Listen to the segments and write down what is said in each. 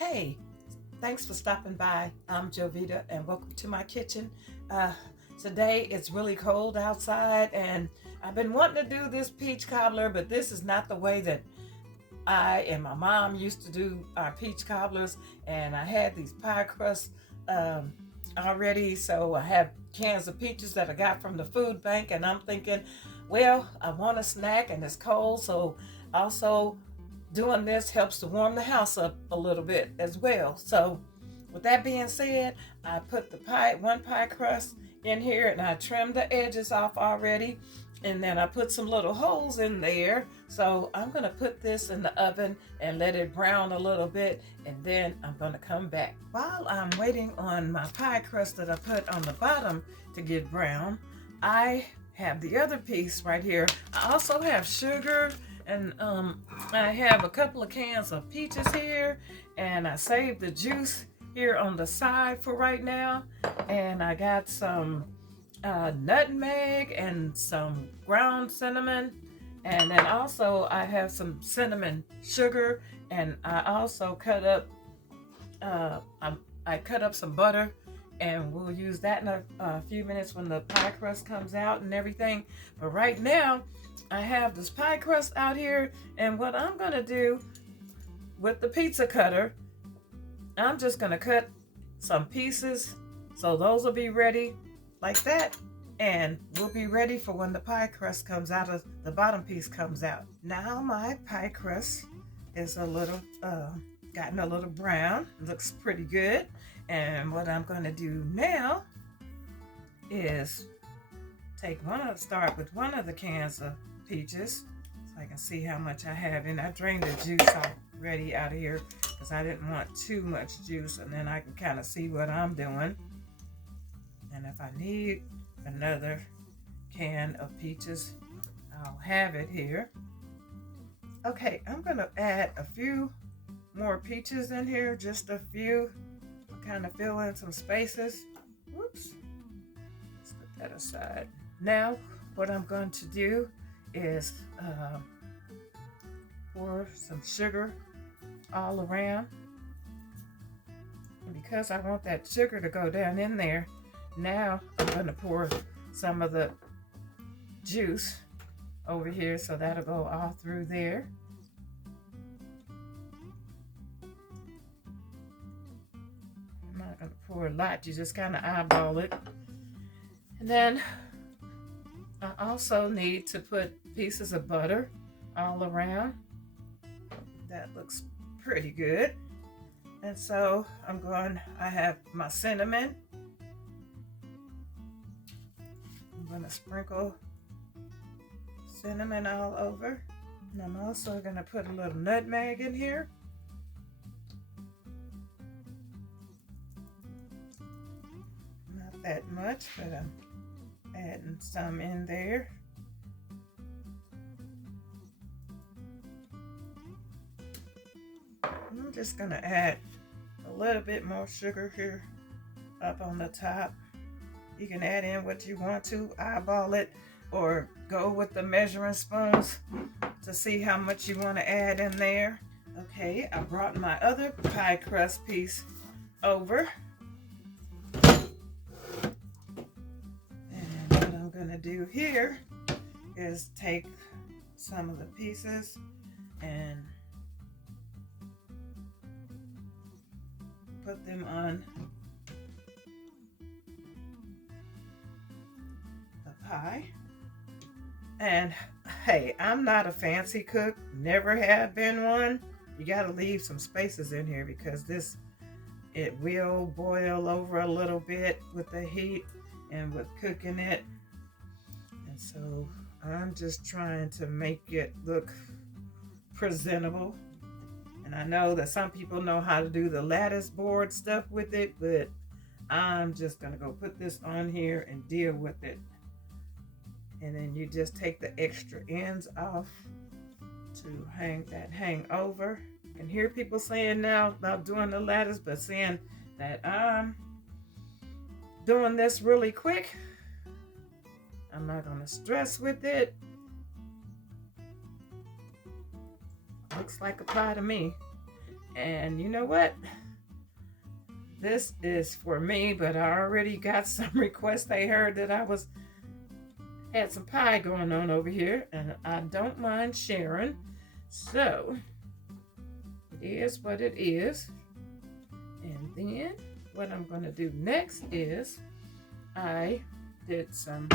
Hey, thanks for stopping by. I'm Joveta and welcome to my kitchen. Today it's really cold outside and I've been wanting to do this peach cobbler, but this is not the way that I and my mom used to do our peach cobblers. And I had these pie crusts already, so I have cans of peaches that I got from the food bank, and I'm thinking, well, I want a snack and it's cold, so also doing this helps to warm the house up a little bit as well. So with that being said, I put the one pie crust in here, and I trimmed the edges off already, and then I put some little holes in there. So I'm going to put this in the oven and let it brown a little bit, and then I'm going to come back. While I'm waiting on my pie crust that I put on the bottom to get brown, I have the other piece right here. I also have sugar, and I have a couple of cans of peaches here, and I saved the juice here on the side for right now. And I got some nutmeg and some ground cinnamon, and then also I have some cinnamon sugar, and I also cut up I cut up some butter, and we'll use that in a few minutes when the pie crust comes out and everything. But right now I have this pie crust out here, and what I'm gonna do with the pizza cutter, I'm just gonna cut some pieces, so those will be ready like that, and we'll be ready for when the pie crust comes out, the bottom piece comes out. Now my pie crust is a little gotten a little brown, looks pretty good. And what I'm going to do now is start with one of the cans of peaches, so I can see how much I have in. I drained the juice already out of here because I didn't want too much juice, and then I can kind of see what I'm doing. And if I need another can of peaches, I'll have it here. Okay, I'm going to add a few more peaches in here, just a few, kind of fill in some spaces. Whoops. Let's put that aside. Now, what I'm going to do is pour some sugar all around. And because I want that sugar to go down in there, now I'm going to pour some of the juice over here, so that'll go all through there. I'm not going to pour a lot, you just kind of eyeball it. And then I also need to put pieces of butter all around. That looks pretty good. And so I have my cinnamon. I'm going to sprinkle cinnamon all over. And I'm also going to put a little nutmeg in here. Not that much, but I'm adding some in there. I'm just going to add a little bit more sugar here up on the top. You can add in what you want to, eyeball it, or go with the measuring spoons to see how much you want to add in there. Okay, I brought my other pie crust piece over. And what I'm going to do here is take some of the pieces and put them on the pie. And hey, I'm not a fancy cook, never have been one. You got to leave some spaces in here because it will boil over a little bit with the heat and with cooking it. And so I'm just trying to make it look presentable. And I know that some people know how to do the lattice board stuff with it, but I'm just going to go put this on here and deal with it. And then you just take the extra ends off to hang over. You can hear people saying now about doing the lattice, but saying that I'm doing this really quick, I'm not going to stress with it. Looks like a pie to me. And you know what? This is for me, but I already got some requests. They heard that had some pie going on over here, and I don't mind sharing. So it is what it is. And then what I'm going to do next is I did some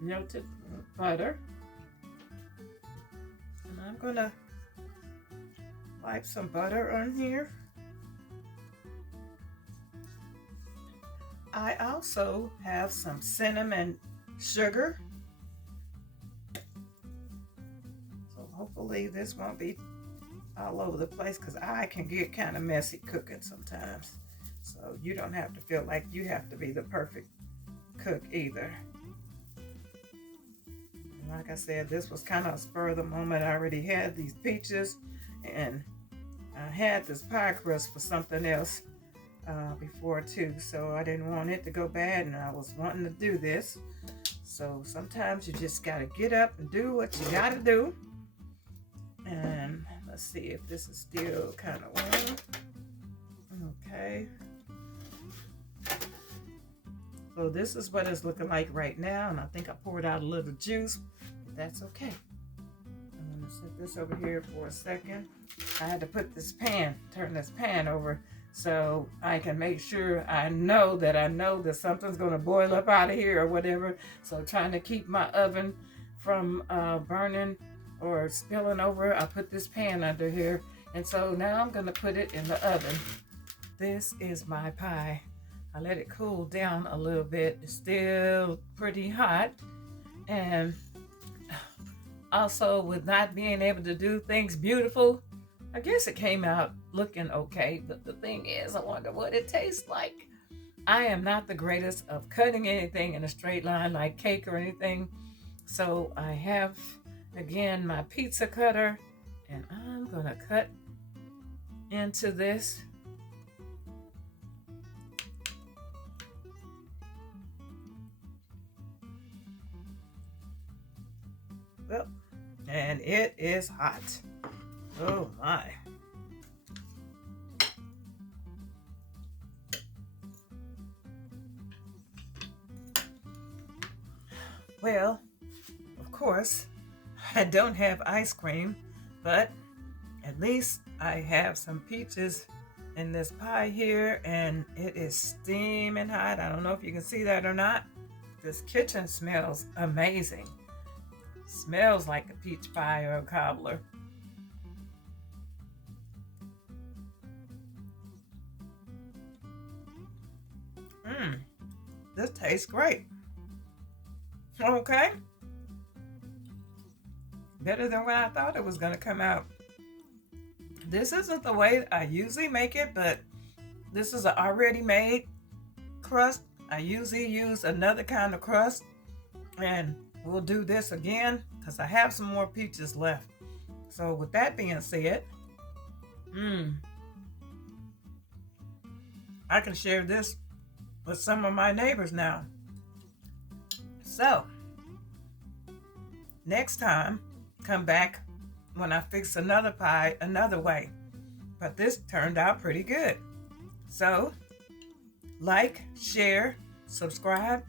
melted butter, and I'm going to wipe some butter on here. I also have some cinnamon sugar. So hopefully this won't be all over the place, because I can get kind of messy cooking sometimes. So you don't have to feel like you have to be the perfect cook either. And like I said, this was kind of a spur of the moment. I already had these peaches, and I had this pie crust for something else before too, so I didn't want it to go bad, and I was wanting to do this. So sometimes you just got to get up and do what you got to do. And let's see if this is still kind of warm. Okay. So this is what it's looking like right now, and I think I poured out a little juice, but that's okay. I'm going to set this over here for a second. I had to put this turn this pan over, so I can make sure I know that something's going to boil up out of here or whatever. So trying to keep my oven from burning or spilling over, I put this pan under here. And so now I'm going to put it in the oven. This is my pie. I let it cool down a little bit. It's still pretty hot. And also, with not being able to do things beautiful, I guess it came out looking okay, but the thing is, I wonder what it tastes like. I am not the greatest of cutting anything in a straight line like cake or anything. So I have, again, my pizza cutter, and I'm gonna cut into this. Well, and it is hot. Oh my. Well, of course, I don't have ice cream, but at least I have some peaches in this pie here, and it is steaming hot. I don't know if you can see that or not. This kitchen smells amazing. Smells like a peach pie or a cobbler. This tastes great. Okay. Better than what I thought it was going to come out. This isn't the way I usually make it, but this is an already made crust. I usually use another kind of crust, and we'll do this again because I have some more peaches left. So with that being said, I can share this with some of my neighbors now. So next time, come back when I fix another pie another way. But this turned out pretty good. So like, share, subscribe,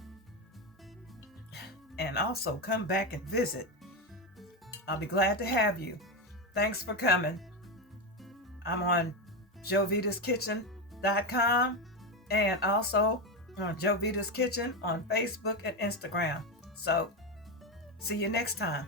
and also come back and visit. I'll be glad to have you. Thanks for coming. I'm on jovetaskitchen.com and also on Joveta's Kitchen on Facebook and Instagram. So see you next time.